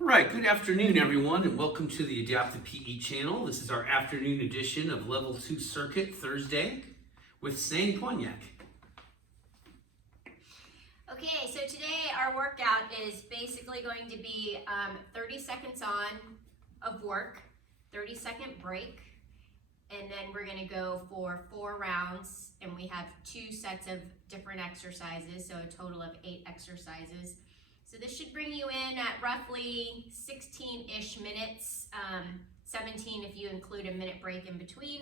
All right, good afternoon, everyone, and welcome to the Adaptive PE channel. This is our afternoon edition of Level 2 Circuit Thursday with Sane Ponyak. Okay, so today our workout is basically going to be 30 seconds on of work, 30-second break, and then we're going to go for 4 rounds, and we have 2 sets of different exercises, so a total of 8 exercises. So this should bring you in at roughly 16-ish minutes, 17 if you include a minute break in between.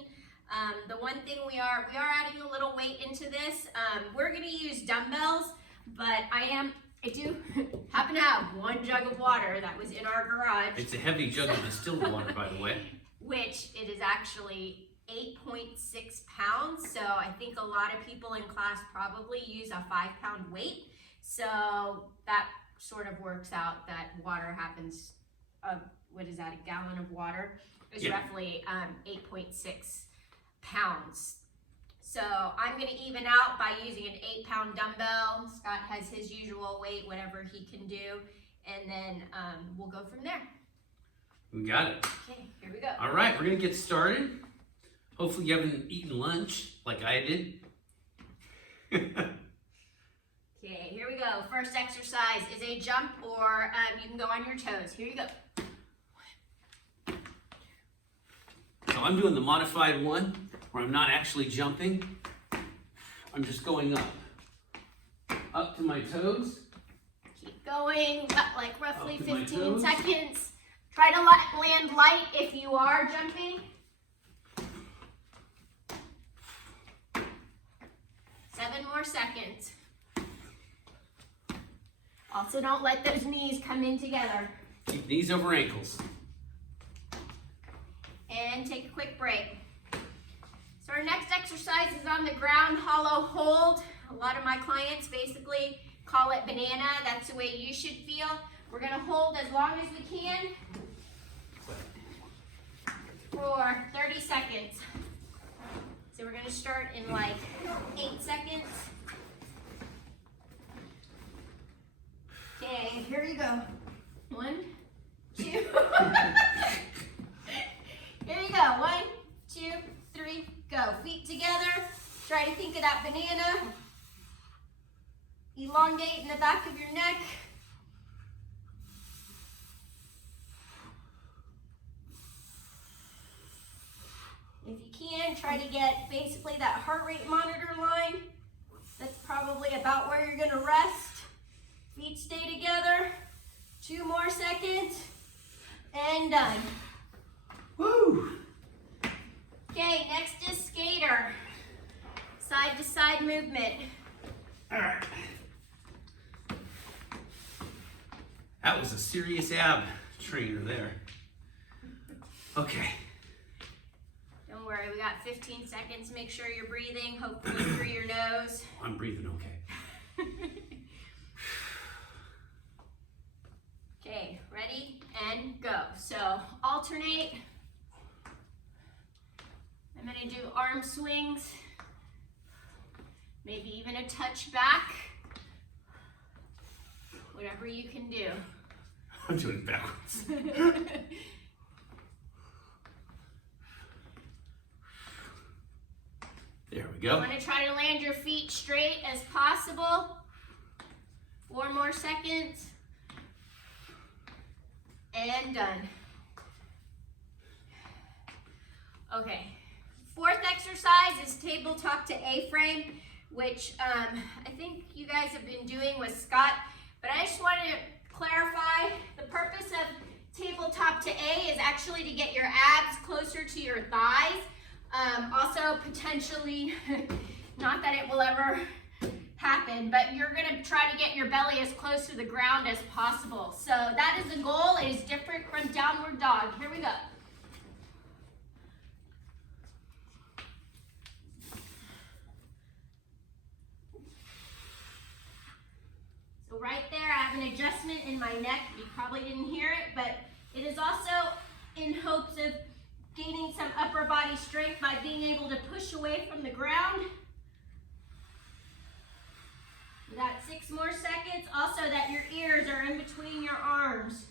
The one thing we are adding a little weight into this. We're going to use dumbbells, but I do happen to have 1 jug of water that was in our garage. It's a heavy jug of distilled water, by the way. Which it is actually 8.6 pounds. So I think a lot of people in class probably use a 5-pound weight. So that sort of works out that water happens, what is that, a gallon of water is roughly 8.6 pounds. So I'm going to even out by using an 8-pound dumbbell. Scott has his usual weight, whatever he can do, and then we'll go from there. We got it. Okay, here we go. All right, we're going to get started. Hopefully you haven't eaten lunch like I did. Okay, here we go. First exercise is a jump, or you can go on your toes. Here you go. So I'm doing the modified one where I'm not actually jumping. I'm just going up to my toes. Keep going, like roughly Up to my 15 toes. seconds. Try to land light if you are jumping. 7 more seconds. Also, don't let those knees come in together. Keep knees over ankles. And take a quick break. So our next exercise is on the ground, hollow hold. A lot of my clients basically call it banana. That's the way you should feel. We're gonna hold as long as we can for 30 seconds. So we're gonna start in like 8 seconds. Okay, here you go. 1, 2. Here you go. 1, 2, 3, go. Feet together. Try to think of that banana. Elongate in the back of your neck. If you can, try to get basically that heart rate monitor line. That's probably about where you're gonna rest. Feet stay together. 2 more seconds. And done. Woo! Okay, next is skater. Side to side movement. All right. That was a serious ab trainer there. Okay. Don't worry, we got 15 seconds. Make sure you're breathing, hopefully through your nose. I'm breathing okay. Okay, ready and go. So alternate. I'm gonna do arm swings, maybe even a touch back, whatever you can do. I'm doing it backwards. There we You go. want to try to land your feet straight as possible. 4 more seconds. And done. Okay. 4th exercise is tabletop to A-frame, which I think you guys have been doing with Scott, but I just wanted to clarify the purpose of tabletop to A is actually to get your abs closer to your thighs. Also potentially, not that it will ever happen, but you're gonna try to get your belly as close to the ground as possible. So that is the goal. It is different from downward dog. Here we go. So right there, I have an adjustment in my neck. You probably didn't hear it, but it is also in hopes of gaining some upper body strength by being able to push away from the ground. We got 6 more seconds. Also that your ears are in between your arms.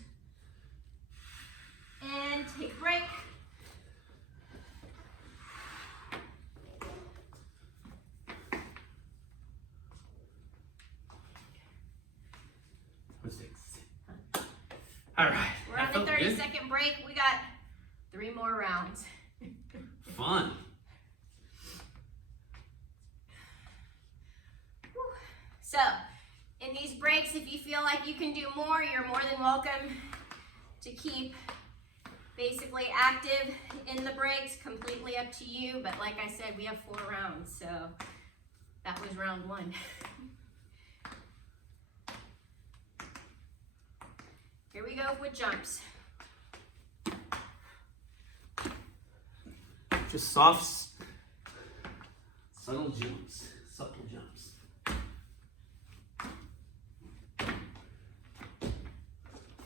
All right. We're that on the felt 30-second break. We got 3 more rounds. Fun. So, in these breaks, if you feel like you can do more, you're more than welcome to keep basically active in the breaks. Completely up to you, but like I said, we have 4 rounds, so that was round 1. Here we go with jumps. Just soft, subtle jumps. Subtle jumps.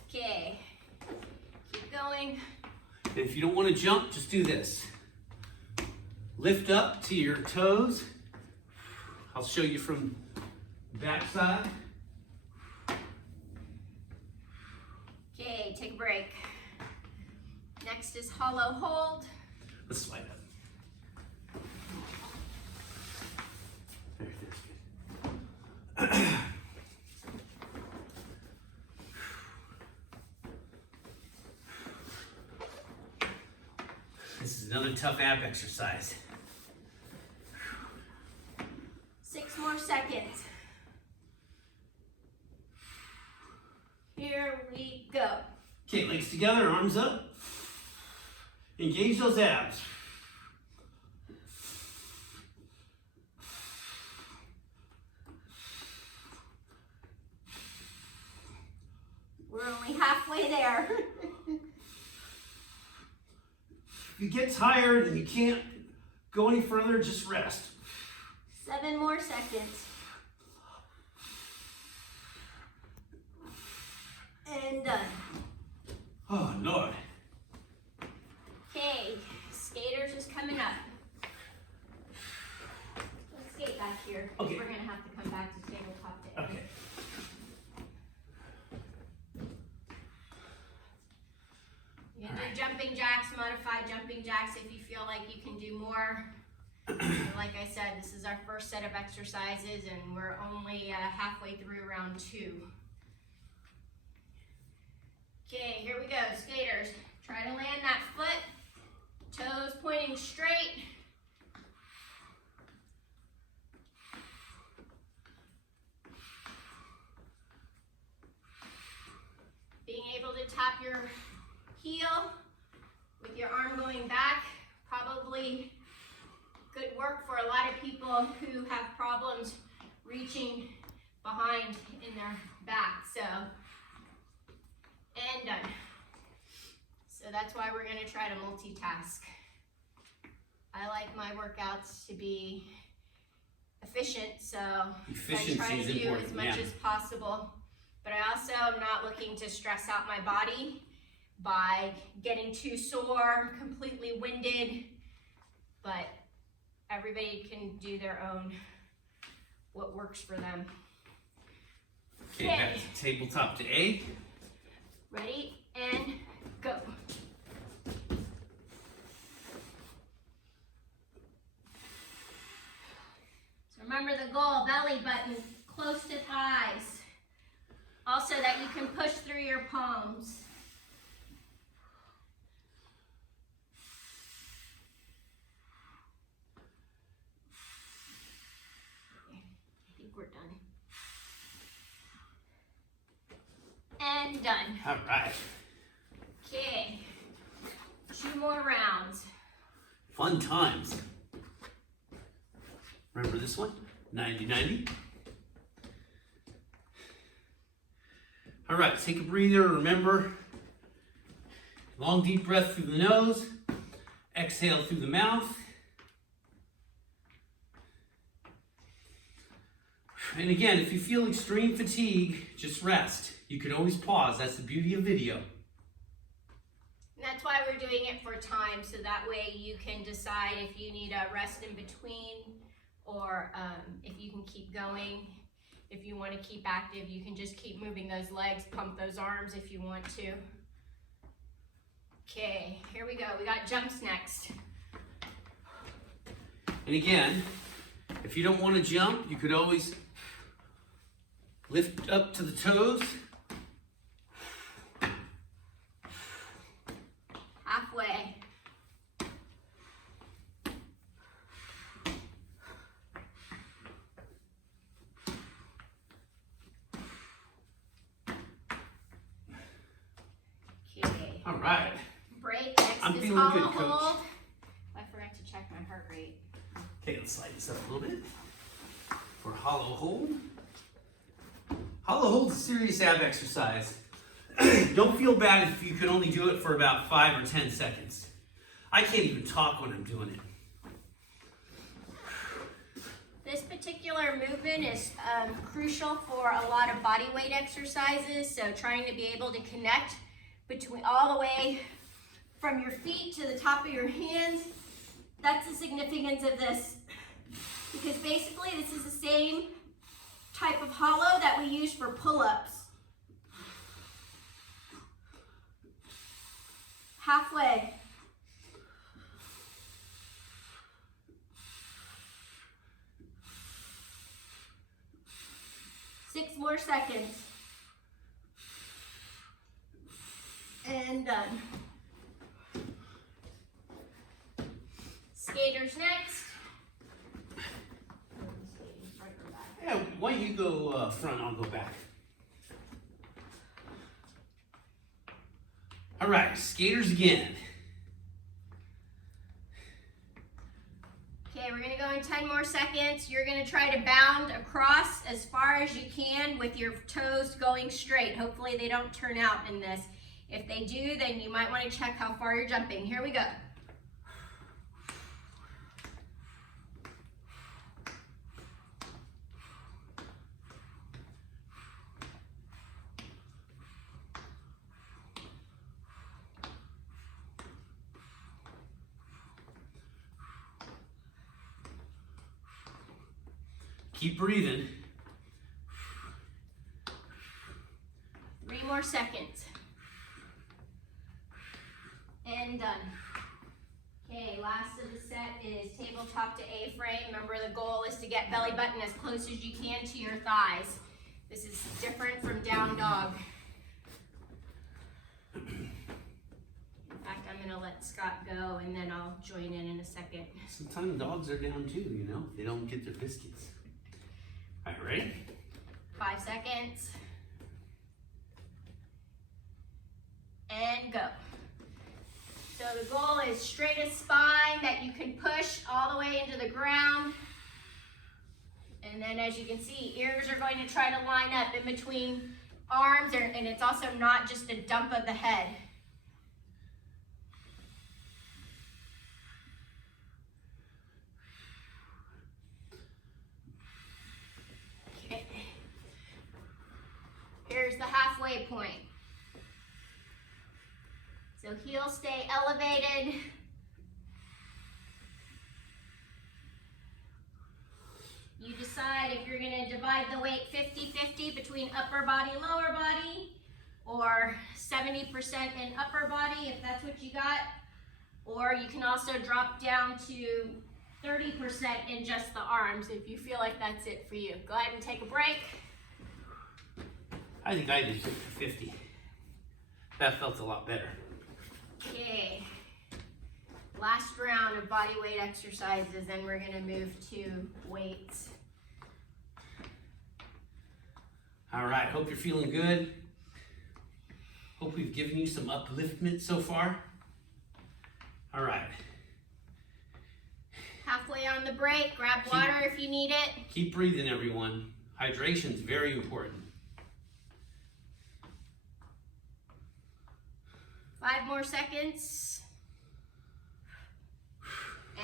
Okay, keep going. And if you don't want to jump, just do this. Lift up to your toes. I'll show you from the back side. Okay, take a break. Next is hollow hold. Let's slide up. There it is. Good. This is another tough ab exercise. 6 more seconds. Here we go. Okay, legs together, arms up. Engage those abs. We're only halfway there. If you get tired and you can't go any further, just rest. 7 more seconds. And done. Oh, Lord. Okay, skaters is coming up. Let's skate back here. Okay. We're gonna have to come back to tabletop day. Okay. You can do jumping jacks, modified jumping jacks if you feel like you can do more. And like I said, this is our first set of exercises and we're only halfway through round 2. Okay, here we go, skaters. Try to land that foot, toes pointing straight. Being able to tap your heel with your arm going back, probably good work for a lot of people who have problems reaching behind in their back. So, and done. So that's why we're gonna try to multitask. I like my workouts to be efficient, so Efficiency I try is to do important, as much yeah. as possible. But I also am not looking to stress out my body by getting too sore, completely winded, but everybody can do their own, what works for them. Okay, back to tabletop to A. Ready, and go. So remember the goal, belly button close to thighs. Also that you can push through your palms. Okay, I think we're done. And done. All right. Okay, 2 more rounds. Fun times. Remember this one? 90-90. All right, take a breather. Remember, long deep breath through the nose. Exhale through the mouth. And again, if you feel extreme fatigue, just rest. You can always pause. That's the beauty of video. And that's why we're doing it for time, so that way you can decide if you need a rest in between or if you can keep going. If you want to keep active, you can just keep moving those legs, pump those arms if you want to. Okay, here we go. We got jumps next. And again, if you don't want to jump, you could always lift up to the toes. All right. break. Next I'm is feeling hollow good, Coach. hold. I forgot to check my heart rate. Okay, let's slide this up a little bit for hollow hold. Hollow hold's a serious ab exercise. Don't feel bad if you can only do it for about 5 or 10 seconds. I can't even talk when I'm doing it. This particular movement is crucial for a lot of body weight exercises. So trying to be able to connect between all the way from your feet to the top of your hands. That's the significance of this. Because basically this is the same type of hollow that we use for pull-ups. Halfway. Six more seconds. And done. Skaters next. Yeah, why don't you go front, I'll go back. All right, skaters again. Okay, we're gonna go in 10 more seconds. You're gonna try to bound across as far as you can with your toes going straight. Hopefully they don't turn out in this. If they do, then you might wanna check how far you're jumping. Here we go. Keep breathing. 3 more seconds. And done. Okay, last of the set is tabletop to A-frame. Remember, the goal is to get belly button as close as you can to your thighs. This is different from down dog. In fact, I'm gonna let Scott go and then I'll join in a second. Sometimes dogs are down too, you know? They don't get their biscuits. All right, ready? 5 seconds. And go. So the goal is straightest spine that you can push all the way into the ground. And then as you can see, ears are going to try to line up in between arms, and it's also not just a dump of the head. Okay. Here's the halfway point. So heels stay elevated. You decide if you're gonna divide the weight 50-50 between upper body, lower body, or 70% in upper body, if that's what you got. Or you can also drop down to 30% in just the arms if you feel like that's it for you. Go ahead and take a break. I think I did 50-50. That felt a lot better. Okay, last round of body weight exercises, and we're gonna move to weights. All right, hope you're feeling good. Hope we've given you some upliftment so far. All right. Halfway on the break, grab water if you need it. Keep breathing, everyone. Hydration is very important. 5 more seconds.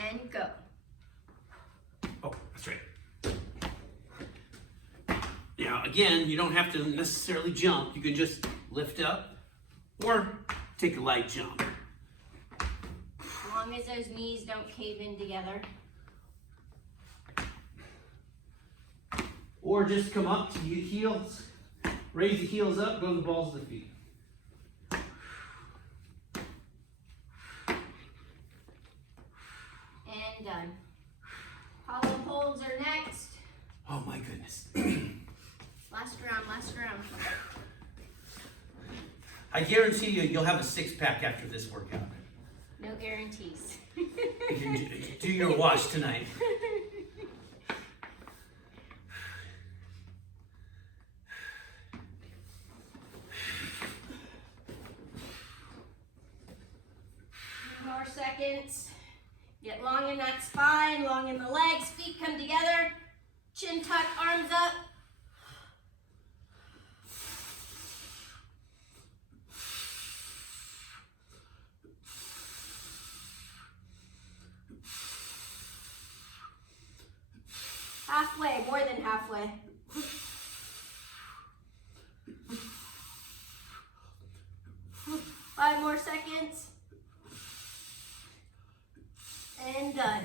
And go. Oh, that's right. Now, again, you don't have to necessarily jump. You can just lift up or take a light jump. As long as those knees don't cave in together. Or just come up to your heels, raise the heels up, go to the balls of the feet. And done. Hollow holds are next. Oh my goodness. Last round, last round. I guarantee you, you'll have a 6-pack after this workout. No guarantees. You can do your wash tonight. seconds. Get long in that spine, long in the legs, feet come together, chin tuck, arms up. Halfway, more than halfway. Five more seconds. And done.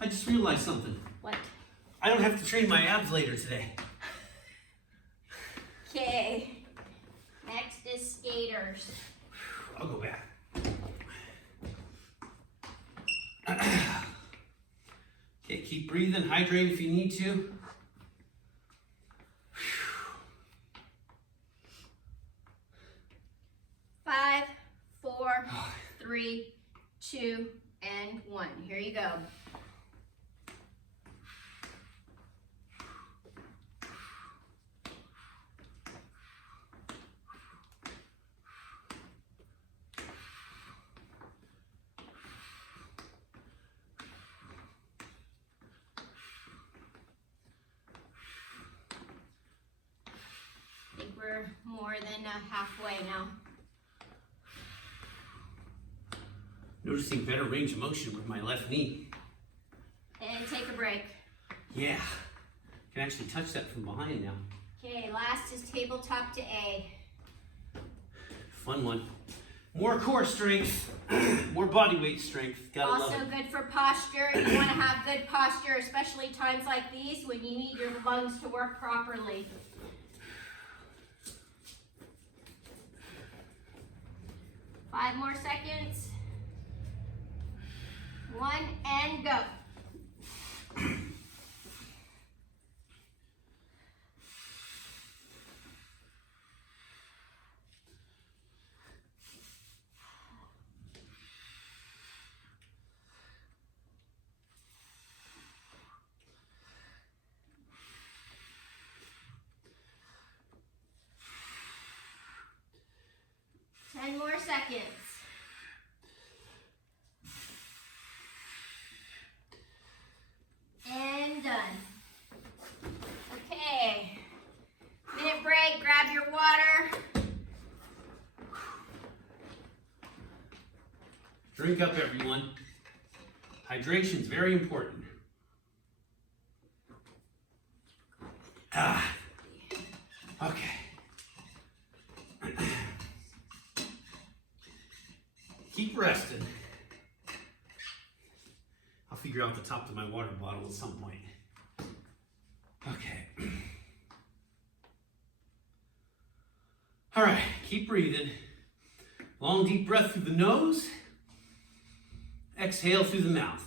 I just realized something. What? I don't have to train my abs later today. Okay. Next is skaters. I'll go back. Okay, keep breathing, hydrate if you need to. 5, 4, 3, 2, and 1. Here you go. I think we're more than halfway now. Noticing better range of motion with my left knee. And take a break. Yeah, can actually touch that from behind now. Okay, last is tabletop to A. Fun one. More core strength, more body weight strength. Gotta love Also it. good for posture. You want to have good posture, especially times like these when you need your lungs to work properly. Five more seconds. 1 and go. Ten more seconds. And done. Okay. Minute break, grab your water. Drink up, everyone. Hydration is very important. Okay. Keep resting. I'll figure out the top to my water bottle at some point. Okay. All right, keep breathing. Long, deep breath through the nose. Exhale through the mouth.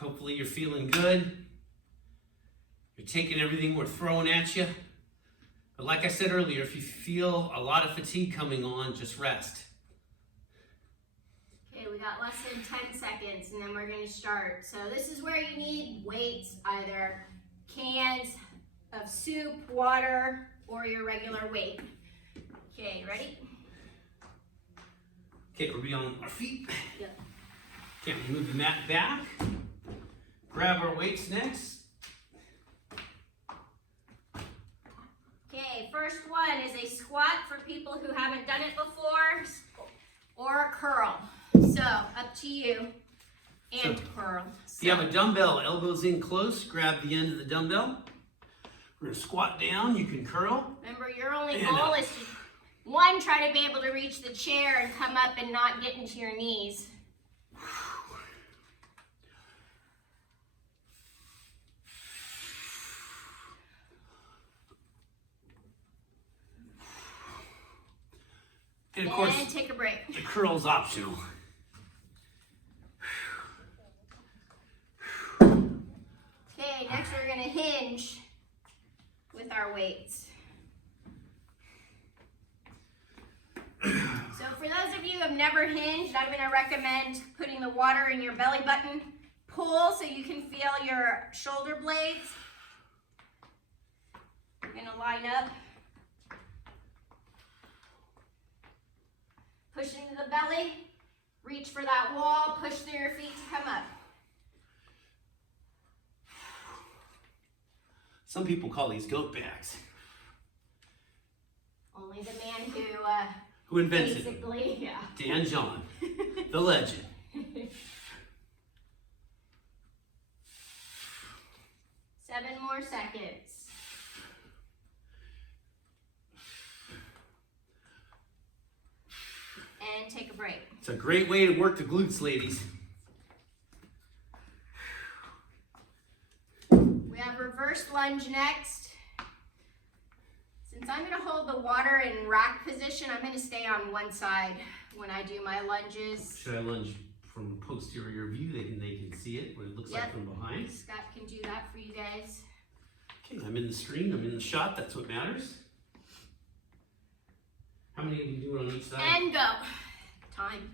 Hopefully you're feeling good. You're taking everything we're throwing at you. But like I said earlier, if you feel a lot of fatigue coming on, just rest. Okay, we got less than 10 seconds and then we're going to start. So this is where you need weights, either cans of soup, water, or your regular weight. Okay, ready? Okay, we'll be on our feet. Yep. Okay, we move the mat back. Grab our weights next. Okay, first one is a squat for people who haven't done it before, or a curl. So, up to you. And curl. If you have a dumbbell, elbows in close, grab the end of the dumbbell. We're gonna squat down, you can curl. Remember, your only And goal up. is to, one, try to be able to reach the chair and come up and not get into your knees. And of course, And take a break. the curl's optional. Okay, next we're gonna hinge with our weights. So for those of you who have never hinged, I'm gonna recommend putting the water in your belly button. Pull so you can feel your shoulder blades. We're gonna line up. Push into the belly. Reach for that wall. Push through your feet to come up. Some people call these goat bags. Only the man Who invented it? basically, yeah. Dan John, the legend. 7 more seconds. And take a break. It's a great way to work the glutes, ladies. We have reverse lunge next. Since I'm gonna hold the water in rack position, I'm gonna stay on one side when I do my lunges. Should I lunge from posterior view? They can see it, what it looks like from behind. Scott can do that for you guys. Okay, I'm in the screen, I'm in the shot, that's what matters. How many do you do on each side? And go. Time.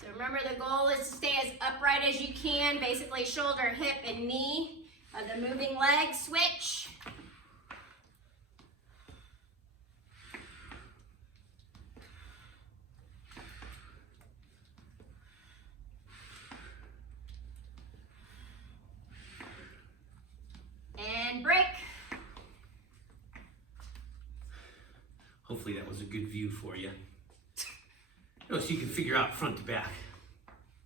So remember, the goal is to stay as upright as you can, basically shoulder, hip, and knee of the moving leg. Switch. And break. Hopefully that was a good view for you. So you can figure out front to back.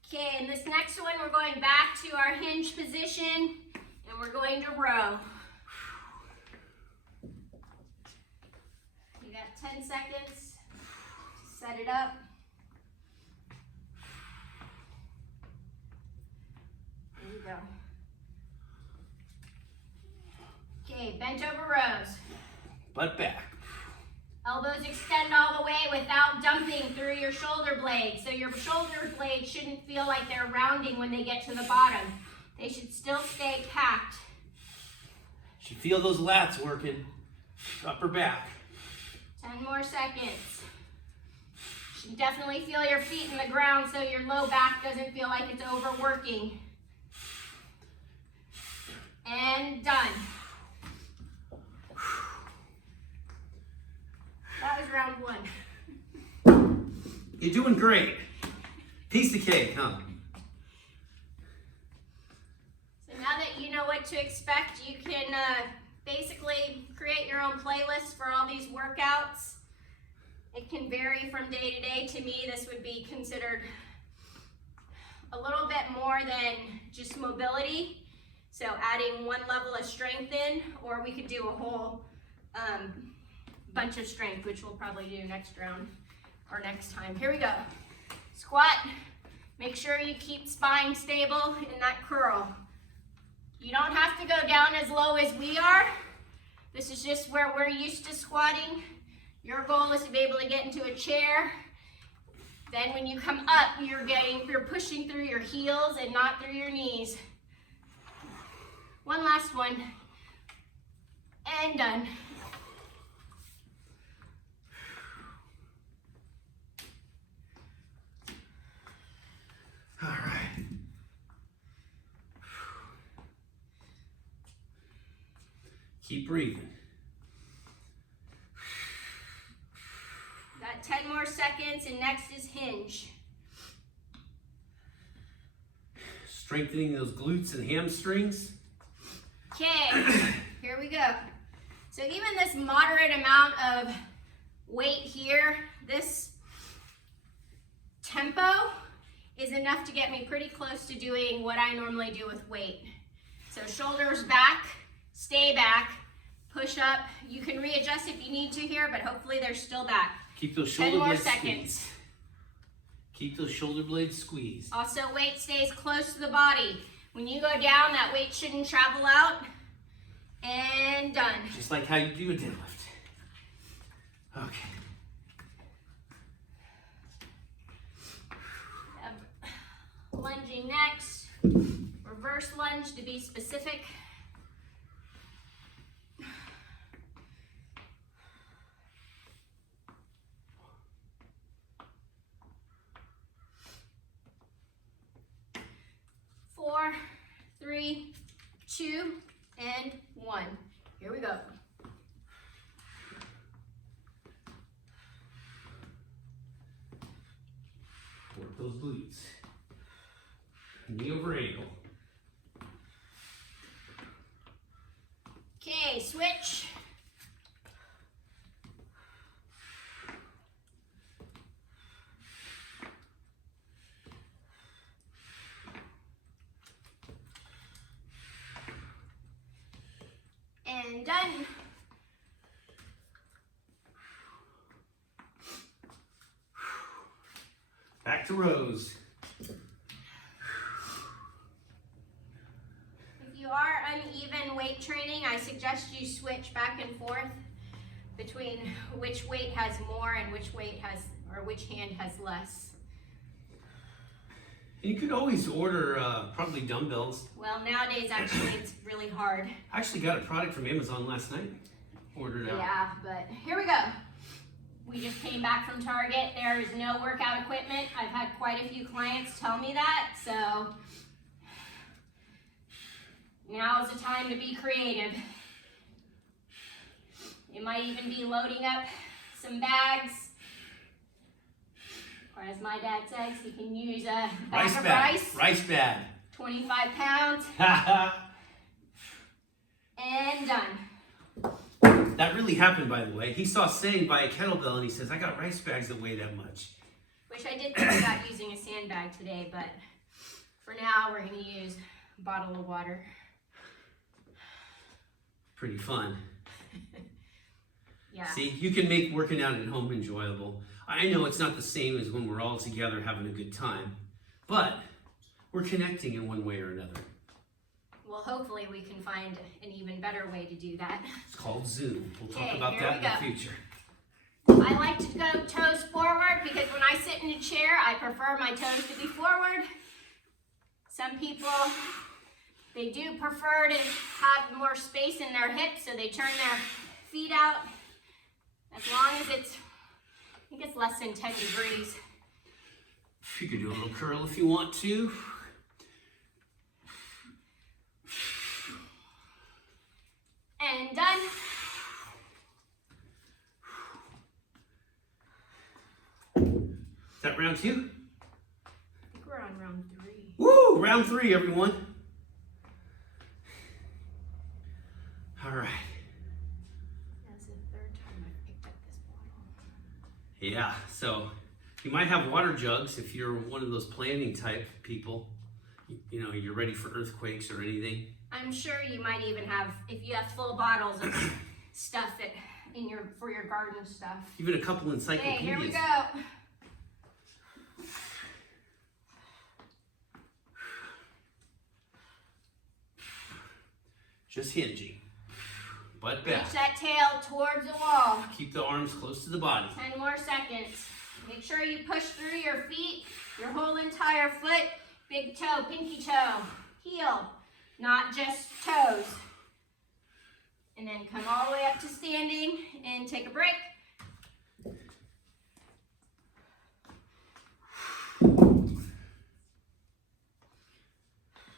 Okay, in this next one, we're going back to our hinge position, and we're going to row. You got 10 seconds to set it up. There you go. Okay, bent over rows. Butt back. Elbows extend all the way without dumping through your shoulder blades. So your shoulder blades shouldn't feel like they're rounding when they get to the bottom. They should still stay packed. Should feel those lats working. Upper back. 10 more seconds. You should definitely feel your feet in the ground so your low back doesn't feel like it's overworking. And done. That was round 1. You're doing great. Piece of cake, huh? So now that you know what to expect, you can basically create your own playlist for all these workouts. It can vary from day to day. To me, this would be considered a little bit more than just mobility. So adding one level of strength in, or we could do a whole bunch of strength, which we'll probably do next round or next time. Here we go. Squat. Make sure you keep spine stable in that curl. You don't have to go down as low as we are. This is just where we're used to squatting. Your goal is to be able to get into a chair. Then when you come up, you're pushing through your heels and not through your knees. One last one. And done. All right. Keep breathing. Got 10 more seconds, and next is hinge. Strengthening those glutes and hamstrings. Okay, here we go. So even this moderate amount of weight here, this tempo is enough to get me pretty close to doing what I normally do with weight. So shoulders back, stay back, push up. You can readjust if you need to here, but hopefully they're still back. Keep those 10 shoulder more blades seconds. squeezed. Keep those shoulder blades squeezed. Also, weight stays close to the body. When you go down, that weight shouldn't travel out. And done. Just like how you do a deadlift. Okay. Lunging next. Reverse lunge to be specific. Work those glutes. Knee over ankle. Okay, switch. And done. Back to rows. If you are uneven weight training, I suggest you switch back and forth between which weight has more and which weight has, or which hand has less. You could always order probably dumbbells. Well, nowadays actually it's really hard. I actually got a product from Amazon last night. Ordered out. Yeah, but here we go. We just came back from Target. There is no workout equipment. I've had quite a few clients tell me that, so now is the time to be creative. You might even be loading up some bags, or as my dad says, he can use a bag of rice. Rice bag. 25 pounds. And done. That really happened, by the way. He saw Sang buy a kettlebell and he says, I got rice bags that weigh that much. Which I did think about using a sandbag today, but for now we're going to use a bottle of water. Pretty fun. Yeah. See, you can make working out at home enjoyable. I know it's not the same as when we're all together having a good time, but we're connecting in one way or another. Well, hopefully we can find an even better way to do that. It's called Zoom. We'll talk Okay, about here that we in the go. future. I like to go toes forward because when I sit in a chair, I prefer my toes to be forward. Some people, they do prefer to have more space in their hips, so they turn their feet out. As long as it's, I think it's less than 10 degrees. You can do a little curl if you want to. And done. Is that round 2? I think we're on round 3. Woo! Round 3, everyone. All right. That's the third time I've picked up this bottle. Yeah, so you might have water jugs if you're one of those planning type people. You know, you're ready for earthquakes or anything. I'm sure you might even have, if you have full bottles of stuff that for your garden stuff. Even a couple encyclopedias. Okay, here we go. Just hinging. Butt back. Reach that tail towards the wall. Keep the arms close to the body. 10 more seconds. Make sure you push through your feet, your whole entire foot, big toe, pinky toe, heel, not just toes. And then come all the way up to standing and take a break.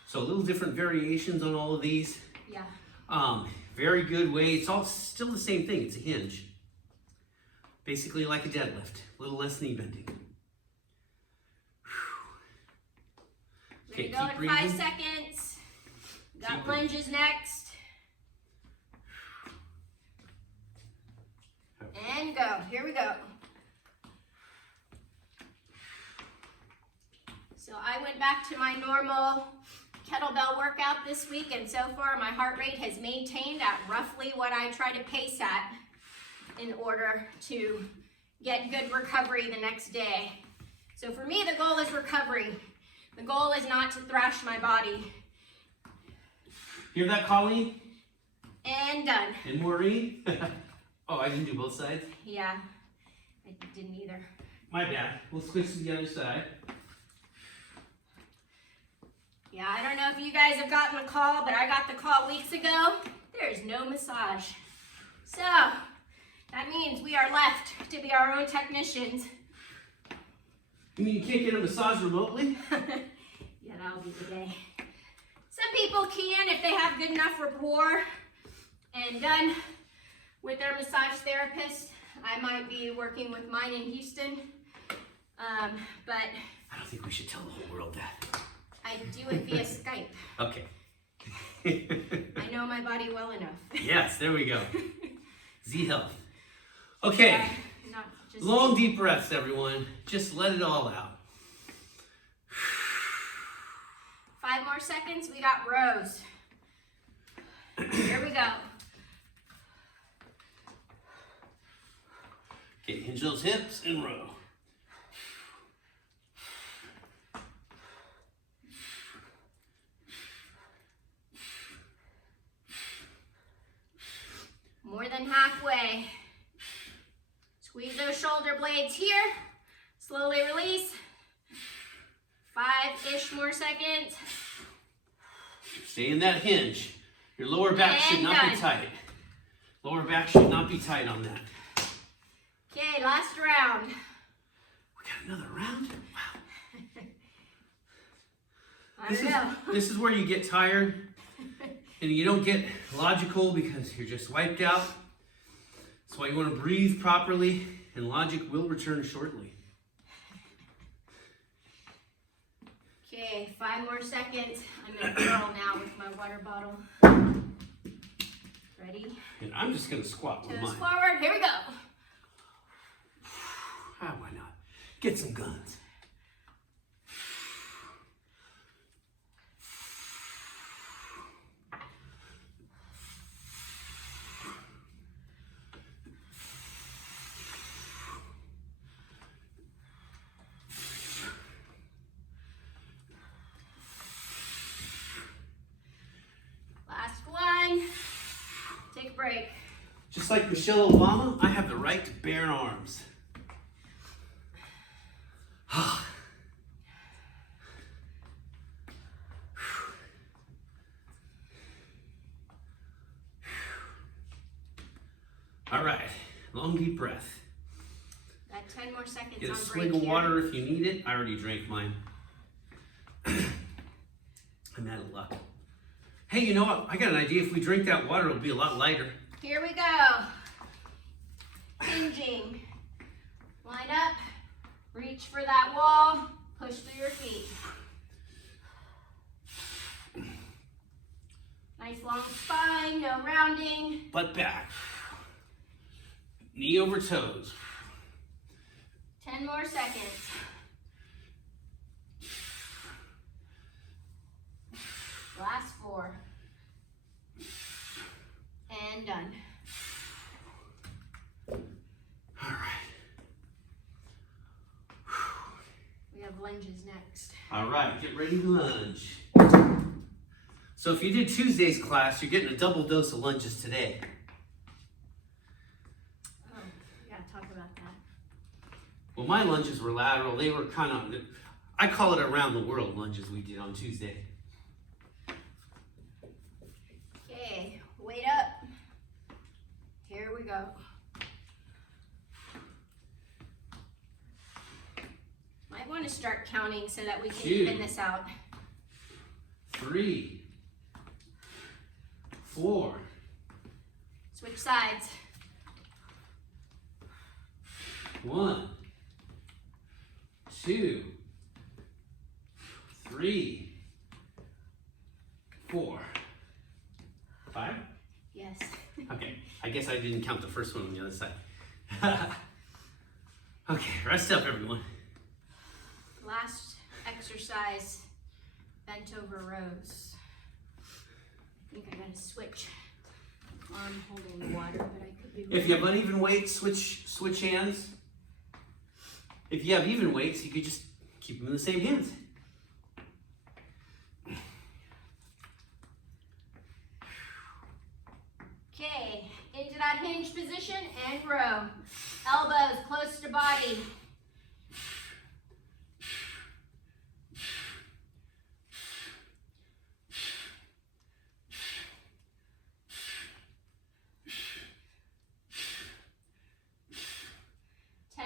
So a little different variations on all of these. Yeah. Very good way. It's all still the same thing. It's a hinge. Basically like a deadlift. A little less knee bending. We're gonna go in 5 seconds. Got lunges next. And go. Here we go. So I went back to my normal kettlebell workout this week, and so far my heart rate has maintained at roughly what I try to pace at in order to get good recovery the next day. So for me, the goal is recovery. The goal is not to thrash my body. Hear that, Colleen? And done. And Maureen? Oh, I didn't do both sides? Yeah, I didn't either. My bad. We'll switch to the other side. Yeah, I don't know if you guys have gotten the call, but I got the call weeks ago. There's no massage. So, that means we are left to be our own technicians. You mean you can't get a massage remotely? Yeah, that'll be the day. Some people can if they have good enough rapport and done with their massage therapist. I might be working with mine in Houston, but I think we should tell the whole world that. I do it via Skype. Okay. I know my body well enough. Yes, there we go. Z Health. Okay. Not just Long, deep breaths, everyone. Just let it all out. 5 more seconds. We got rows. Here we go. Okay, hinge those hips and row. More than halfway. Squeeze those shoulder blades here. Slowly release. 5-ish more seconds. Stay in that hinge. Your lower back should And not be done. tight. Lower back should not be tight on that. Okay, last round. We got another round? Wow. I don't know. This is where you get tired and you don't get logical because you're just wiped out. That's why you want to breathe properly and logic will return shortly. Okay, 5 more seconds. I'm gonna curl now with my water bottle. Ready? And I'm just going to squat with Toes mine. forward. Here we go. Ah, why not? Get some guns. Last one. Take a break. Just like Michelle Obama, I have the right to bear arms. All right, long deep breath. Got 10 more seconds Get a on break swig of here. water if you need it. I already drank mine. I'm out of luck. Hey, you know what? I got an idea. If we drink that water, it'll be a lot lighter. Here we go. Hinging. Line up. Reach for that wall. Push through your feet. Nice long spine, no rounding. Butt back. Knee over toes. 10 more seconds. Last 4. And done. All right. We have lunges next. All right, get ready to lunge. So if you did Tuesday's class, you're getting a double dose of lunges today. Oh, we gotta talk about that. Well, my lunges were lateral. They were kind of, I call it around the world lunges we did on Tuesday. Okay, weight up. Here we go. Might want to start counting so that we can 2, even this out. 3, 4, Switch sides. 1, 2, 3, 4, 5. Yes. Okay, I guess I didn't count the first one on the other side. Okay, rest up, everyone. Last exercise, bent over rows. I think I gotta switch. I'm holding the water, but I could be wrong. If you have uneven weights, switch hands. If you have even weights, you could just keep them in the same hands. Okay, into that hinge position and row. Elbows close to body.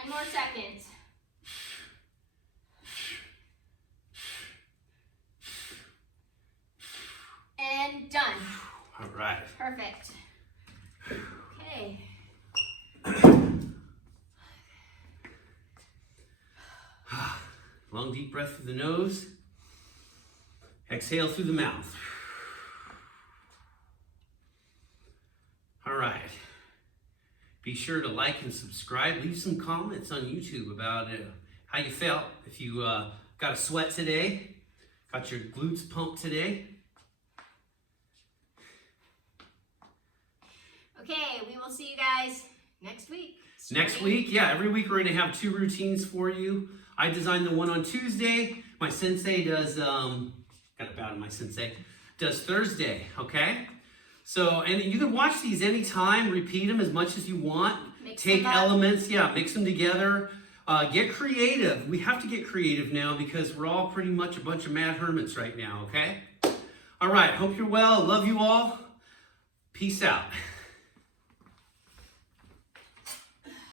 More seconds. And done. All right. Perfect. Okay. Long deep breath through the nose. Exhale through the mouth. All right. Be sure to like and subscribe. Leave some comments on YouTube about how you felt. If you got a sweat today, got your glutes pumped today. Okay, we will see you guys next week. Next week, yeah, every week we're going to have 2 routines for you. I designed the one on Tuesday. My sensei does, got bow to my sensei, does Thursday, okay? So, and you can watch these anytime, repeat them as much as you want. Take elements, mix them together. Get creative. We have to get creative now because we're all pretty much a bunch of mad hermits right now, okay? All right, hope you're well. Love you all. Peace out.